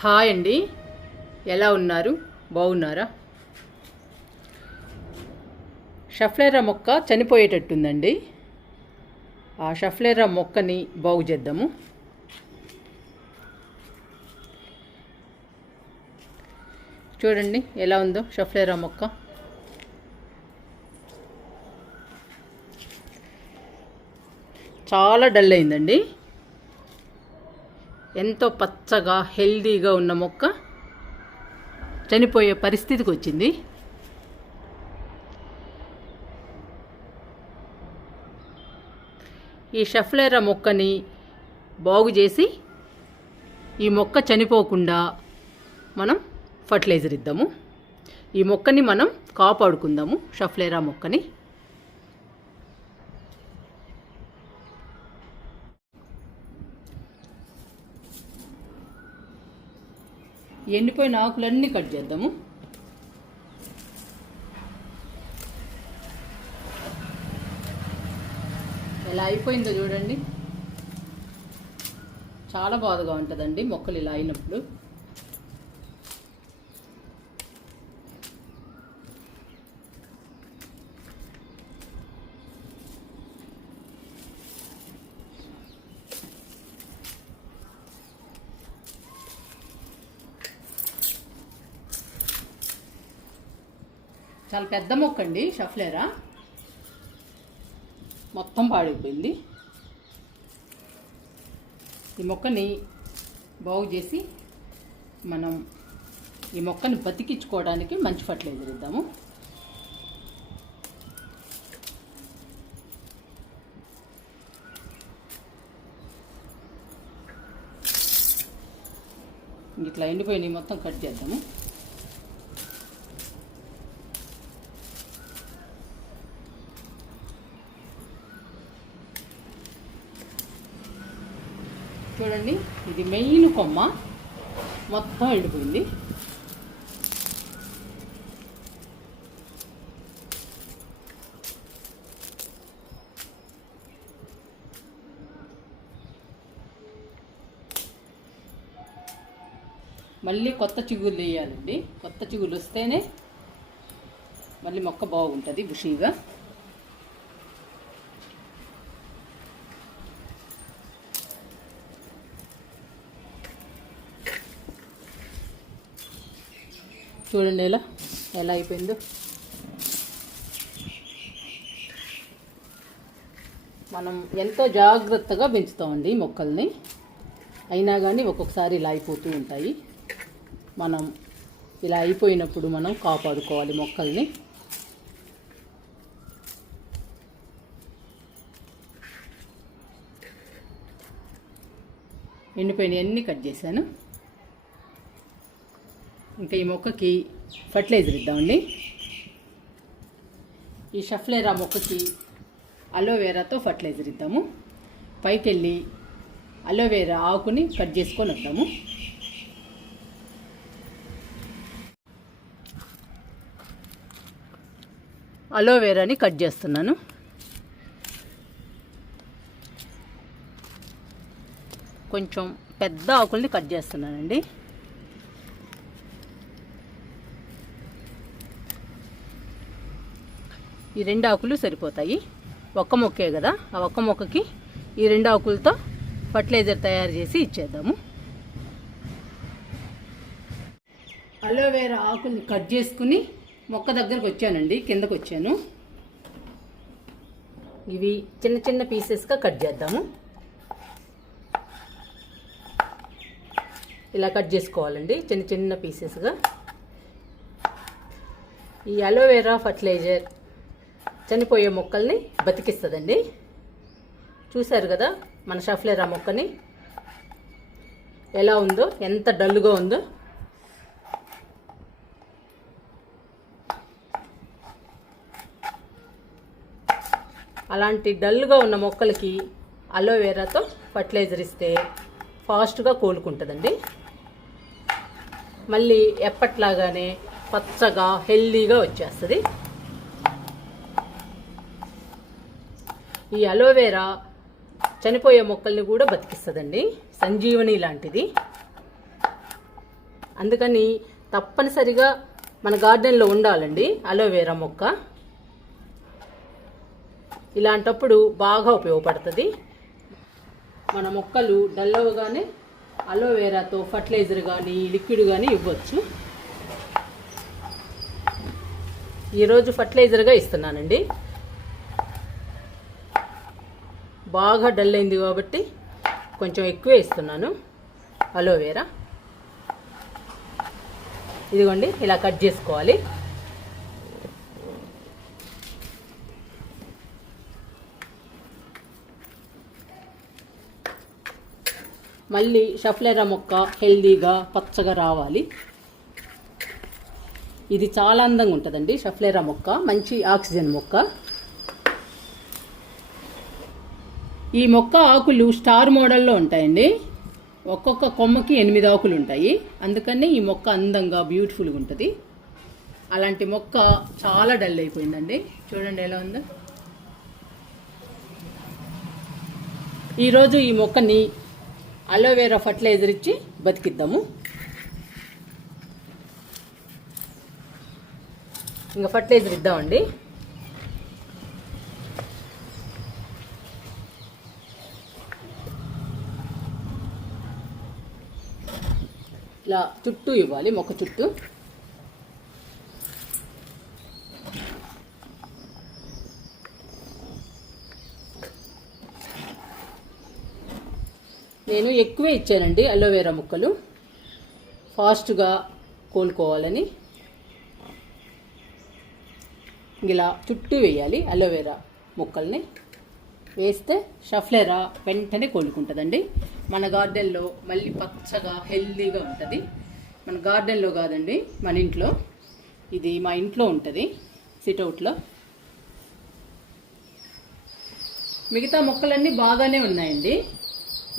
Hi అండి, ఎలా ఉన్నారు? బాగున్నారా? షఫ్లేరా మొక్క చనిపోయేటట్టుందండి. ఆ షఫ్లేరా మొక్కని బాగు చేద్దాము. చూడండి ఎలా ఉందో షఫ్లేరా మొక్క. చాలా డల్ అయిందండి. ఎంతో పచ్చగా హెల్దీగా ఉన్న మొక్క చనిపోయే పరిస్థితికి వచ్చింది. ఈ షఫ్లేరా మొక్కని బాగు చేసి ఈ మొక్క చనిపోకుండా మనం ఫర్టిలైజర్ ఇద్దాము. ఈ మొక్కని మనం కాపాడుకుందాము, షఫ్లేరా మొక్కని. ఎండిపోయిన ఆకులన్నీ కట్ చేద్దాము. ఎలా అయిపోయిందో చూడండి. చాలా బాధగా ఉంటుందండి మొక్కలు ఇలా అయినప్పుడు. చాలా పెద్ద మొక్క అండి షఫ్లేరా. మొత్తం పాడైపోయింది. ఈ మొక్కని బాగు చేసి మనం ఈ మొక్కని బతికించుకోవడానికి మంచి ఫర్టిలైజర్ ఇద్దాము. ఇట్లా ఎండిపోయినవి మొత్తం కట్ చేద్దాము. చూడండి, ఇది మెయిన్ కొమ్మ మొత్తం ఎండిపోయింది. మళ్ళీ కొత్త చిగుళ్ళు వేయాలండి. కొత్త చిగుళ్ళు వస్తేనే మళ్ళీ మొక్క బాగుంటుంది బుషీగా. చూడండి ఎలా అయిపోయిందో. మనం ఎంతో జాగ్రత్తగా పెంచుతామండి మొక్కల్ని, అయినా కానీ ఒక్కొక్కసారి ఇలా అయిపోతూ ఉంటాయి. మనం ఇలా అయిపోయినప్పుడు మనం కాపాడుకోవాలి మొక్కల్ని. ఎండిపోయిన అన్నీ కట్ చేశాను. ఇంకా ఈ మొక్కకి ఫర్టిలైజర్ ఇద్దామండి. ఈ షఫ్లేరా మొక్కకి అలోవేరాతో ఫర్టిలైజర్ ఇద్దాము. పైకి వెళ్ళి అలోవేరా ఆకుని కట్ చేసుకొని వద్దాము. అలోవేరాని కట్ చేస్తున్నాను. కొంచెం పెద్ద ఆకుల్ని కట్ చేస్తున్నానండి. ఈ 2 ఆకులు సరిపోతాయి. ఒక్క మొక్కే కదా, ఆ ఒక్క మొక్కకి ఈ 2 ఆకులతో ఫర్టిలైజర్ తయారు చేసి ఇచ్చేద్దాము. అలోవేరా ఆకుల్ని కట్ చేసుకుని మొక్క దగ్గరకు వచ్చానండి, కిందకు వచ్చాను. ఇవి చిన్న చిన్న పీసెస్గా కట్ చేద్దాము. ఇలా కట్ చేసుకోవాలండి, చిన్న చిన్న పీసెస్గా. ఈ అలోవేరా ఫర్టిలైజర్ చనిపోయే మొక్కల్ని బతికిస్తుందండి. చూశారు కదా మన షఫ్లేరా మొక్కని ఎలా ఉందో, ఎంత డల్గా ఉందో. అలాంటి డల్గా ఉన్న మొక్కలకి అలోవేరాతో ఫర్టిలైజర్ ఇస్తే ఫాస్ట్గా కోలుకుంటుందండి. మళ్ళీ ఎప్పట్లాగానే పచ్చగా హెల్దీగా వచ్చేస్తుంది. ఈ అలోవేరా చనిపోయే మొక్కల్ని కూడా బతికిస్తుందండి, సంజీవని లాంటిది. అందుకని తప్పనిసరిగా మన గార్డెన్లో ఉండాలండి అలోవెరా మొక్క. ఇలాంటప్పుడు బాగా ఉపయోగపడుతుంది. మన మొక్కలు డల్ అవ్వగానే అలోవెరాతో ఫర్టిలైజర్ కానీ లిక్విడ్ కానీ ఇవ్వచ్చు. ఈరోజు ఫర్టిలైజర్గా ఇస్తున్నానండి. బాగా డల్ అయింది కాబట్టి కొంచెం ఎక్కువే ఇస్తున్నాను అలోవెరా. ఇదిగోండి, ఇలా కట్ చేసుకోవాలి. మళ్ళీ షఫ్లెరా మొక్క హెల్దీగా పచ్చగా రావాలి. ఇది చాలా అందంగా ఉంటుందండి. షఫ్లెరా మొక్క మంచి ఆక్సిజన్ మొక్క. ఈ మొక్క ఆకులు స్టార్ మోడల్లో ఉంటాయండి. ఒక్కొక్క కొమ్మకి 8 ఆకులు ఉంటాయి. అందుకని ఈ మొక్క అందంగా బ్యూటిఫుల్గా ఉంటుంది. అలాంటి మొక్క చాలా డల్ అయిపోయిందండి. చూడండి ఎలా ఉందో. ఈరోజు ఈ మొక్కని అలోవెరా ఫర్టిలైజర్ ఇచ్చి బతికిద్దాము. ఇంకా ఫర్టిలైజర్ ఇద్దామండి. ఇలా చుట్టూ ఇవ్వాలి, మొక్క చుట్టూ. నేను ఎక్కువే ఇచ్చానండి అలోవెరా ముక్కలు, ఫాస్ట్గా కోలుకోవాలని. ఇలా చుట్టూ వేయాలి అలోవెరా ముక్కల్ని. వేస్తే షఫ్లెరా వెంటనే కోలుకుంటుందండి. మన గార్డెన్లో మళ్ళీ పచ్చగా హెల్దీగా ఉంటుంది. మన గార్డెన్లో కాదండి, మన ఇంట్లో. ఇది మా ఇంట్లో ఉంటుంది, సిట్అవుట్లో. మిగతా మొక్కలన్నీ బాగానే ఉన్నాయండి.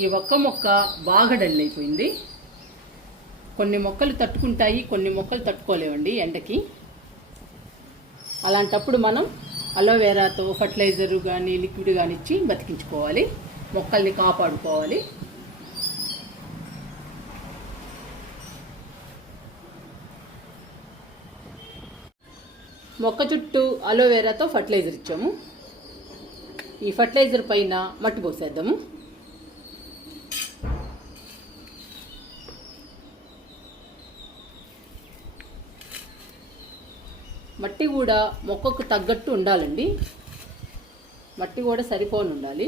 ఈ ఒక్క మొక్క బాగా డల్ అయిపోయింది. కొన్ని మొక్కలు తట్టుకుంటాయి, కొన్ని మొక్కలు తట్టుకోలేవండి ఎండకి. అలాంటప్పుడు మనం అలోవెరాతో ఫర్టిలైజర్ కానీ లిక్విడ్ కానీ ఇచ్చి బతికించుకోవాలి, మొక్కల్ని కాపాడుకోవాలి. మొక్క చుట్టూ అలోవెరాతో ఫర్టిలైజర్ ఇచ్చాము. ఈ ఫర్టిలైజర్ పైన మట్టి పోసేద్దాము. మట్టి కూడా మొక్కకు తగ్గట్టు ఉండాలండి. మట్టి కూడా సరిపోని ఉండాలి.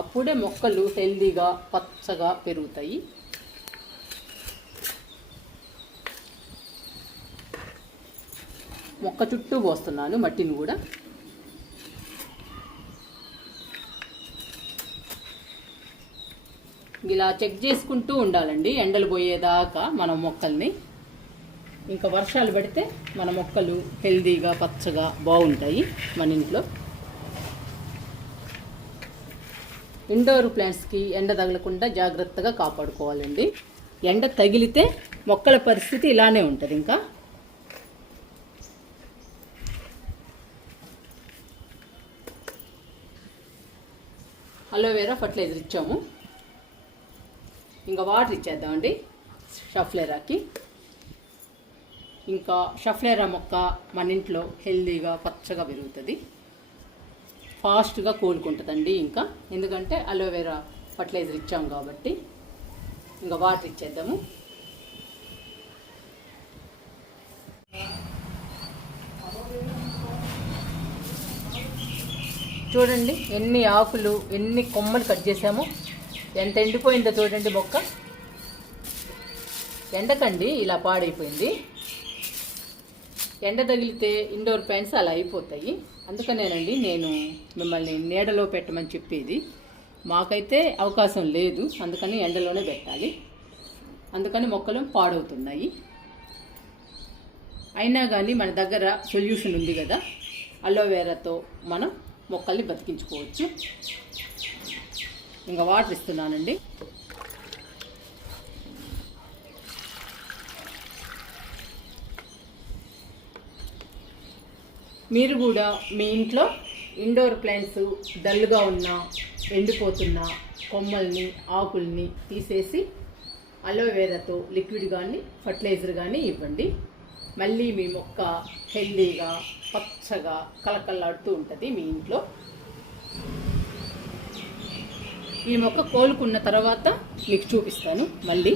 అప్పుడే మొక్కలు హెల్దీగా పచ్చగా పెరుగుతాయి. మొక్క చుట్టూ పోస్తున్నాను మట్టిని కూడా. ఇలా చెక్ చేసుకుంటూ ఉండాలండి ఎండలు పోయేదాకా మనం మొక్కల్ని. ఇంకా వర్షాలు పడితే మన మొక్కలు హెల్దీగా పచ్చగా బాగుంటాయి మన ఇంట్లో. ఇండోర్ ప్లాంట్స్కి ఎండ తగలకుండా జాగ్రత్తగా కాపాడుకోవాలండి. ఎండ తగిలితే మొక్కల పరిస్థితి ఇలానే ఉంటుంది. ఇంకా అలోవెరా ఫర్టిలైజర్ ఇచ్చాము. ఇంకా వాటర్ ఇచ్చేద్దామండి షఫ్లెరాకి. ఇంకా షఫ్లెరా మొక్క మన ఇంట్లో హెల్దీగా పచ్చగా పెరుగుతుంది, ఫాస్ట్గా కోలుకుంటుందండి. ఇంకా ఎందుకంటే అలోవెరా ఫర్టిలైజర్ ఇచ్చాం కాబట్టి. ఇంకా వాటర్ ఇచ్చేద్దాము. చూడండి ఎన్ని ఆకులు, ఎన్ని కొమ్మలు కట్ చేసామో. ఎంత ఎండిపోయిందో చూడండి మొక్క. ఎండకండి ఇలా పాడైపోయింది. ఎండ తగిలితే ఇండోర్ ప్లాంట్స్ అలా అయిపోతాయి. అందుకనేనండి నేను మిమ్మల్ని నీడలో పెట్టమని చెప్పేది. మాకైతే అవకాశం లేదు, అందుకని ఎండలోనే పెట్టాలి. అందుకని మొక్కలు పాడవుతున్నాయి. అయినా కానీ మన దగ్గర సొల్యూషన్ ఉంది కదా, అలోవెరాతో మనం మొక్కల్ని బతికించుకోవచ్చు. ఇంకా వాటర్ ఇస్తున్నానండి. మీరు కూడా మీ ఇంట్లో ఇండోర్ ప్లాంట్స్ డల్గా ఉన్న, ఎండిపోతున్న కొమ్మల్ని, ఆకుల్ని తీసేసి అలోవేరాతో లిక్విడ్ కానీ ఫర్టిలైజర్ కానీ ఇవ్వండి. మళ్ళీ మీ మొక్క హెల్దీగా పచ్చగా కలకల్లాడుతూ ఉంటుంది మీ ఇంట్లో. ఈ మొక్క కోలుకున్న తర్వాత మీకు చూపిస్తాను మళ్ళీ.